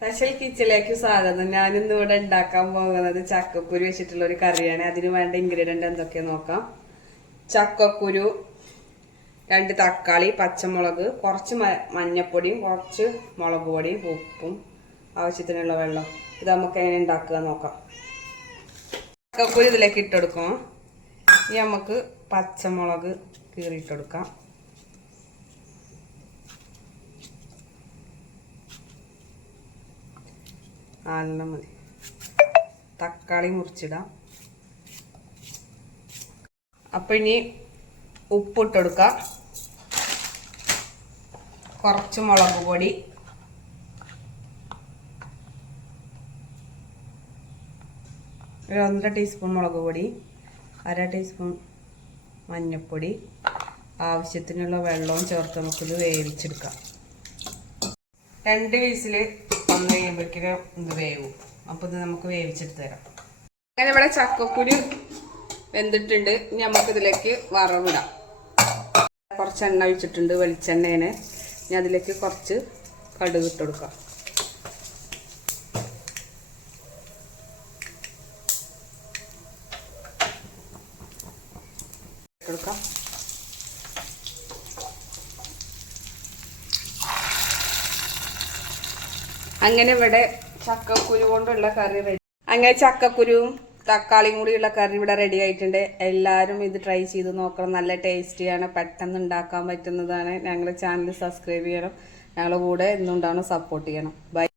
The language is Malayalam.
സ്പെഷ്യൽ കിച്ചണിലേക്ക് സ്വാഗതം. ഞാനിന്ന് ഇവിടെ ഉണ്ടാക്കാൻ പോകുന്നത് ചക്കക്കുരു വെച്ചിട്ടുള്ള ഒരു കറിയാണ്. അതിന് വേണ്ട ഇൻഗ്രീഡിയന്റ് എന്തൊക്കെയാ നോക്കാം. ചക്കക്കുരു, 2 തക്കാളി, പച്ചമുളക്, കുറച്ച് മഞ്ഞപ്പൊടിയും കുറച്ച് മുളക് പൊടിയും ഉപ്പും ആവശ്യത്തിനുള്ള വെള്ളം. ഇത് നമുക്ക് എങ്ങനെ ഉണ്ടാക്കുക നോക്കാം. ചക്കക്കുരു ഇതിലേക്ക് ഇട്ടെടുക്കാം. ഇനി നമുക്ക് പച്ചമുളക് കീറിയിട്ടെടുക്കാം. നാലെണ്ണം മതി. തക്കാളി മുറിച്ചിടാം. അപ്പം ഇനി ഉപ്പിട്ടെടുക്കാം. കുറച്ച് മുളക് പൊടി, ഒരു 1.5 ടീസ്പൂൺ മുളക് പൊടി, 1/2 ടീസ്പൂൺ മഞ്ഞൾപ്പൊടി, ആവശ്യത്തിനുള്ള വെള്ളവും ചേർത്ത് നമുക്കിത് വേവിച്ചെടുക്കാം. 2 വിസിൽ വന്ന് കഴിയുമ്പോഴേക്കും ഇത് വേവും. അപ്പോൾ ഇത് നമുക്ക് വേവിച്ചെടുത്ത് തരാം. അങ്ങനെ ഇവിടെ ചക്കക്കുരു വെന്തിട്ടുണ്ട്. ഇനി നമുക്കിതിലേക്ക് വറവിടാം. കുറച്ച് എണ്ണ ഒഴിച്ചിട്ടുണ്ട്, വെളിച്ചെണ്ണയാണ്. ഇനി അതിലേക്ക് കുറച്ച് കടുക് ഇട്ട് കൊടുക്കാം. അങ്ങനെ ഇവിടെ ചക്കക്കുരു കൊണ്ടുള്ള കറി റെഡി. അങ്ങനെ ചക്കക്കുരുവും തക്കാളിയും കൂടിയുള്ള കറി ഇവിടെ റെഡി ആയിട്ടുണ്ട്. എല്ലാവരും ഇത് ട്രൈ ചെയ്ത് നോക്കണം. നല്ല ടേസ്റ്റിയാണ്, പെട്ടെന്ന് ഉണ്ടാക്കാൻ പറ്റുന്നതാണ്. ഞങ്ങളുടെ ചാനൽ സബ്സ്ക്രൈബ് ചെയ്യണം. ഞങ്ങളുടെ കൂടെ എന്നും ഉണ്ടാവണം, സപ്പോർട്ട് ചെയ്യണം. ബൈ.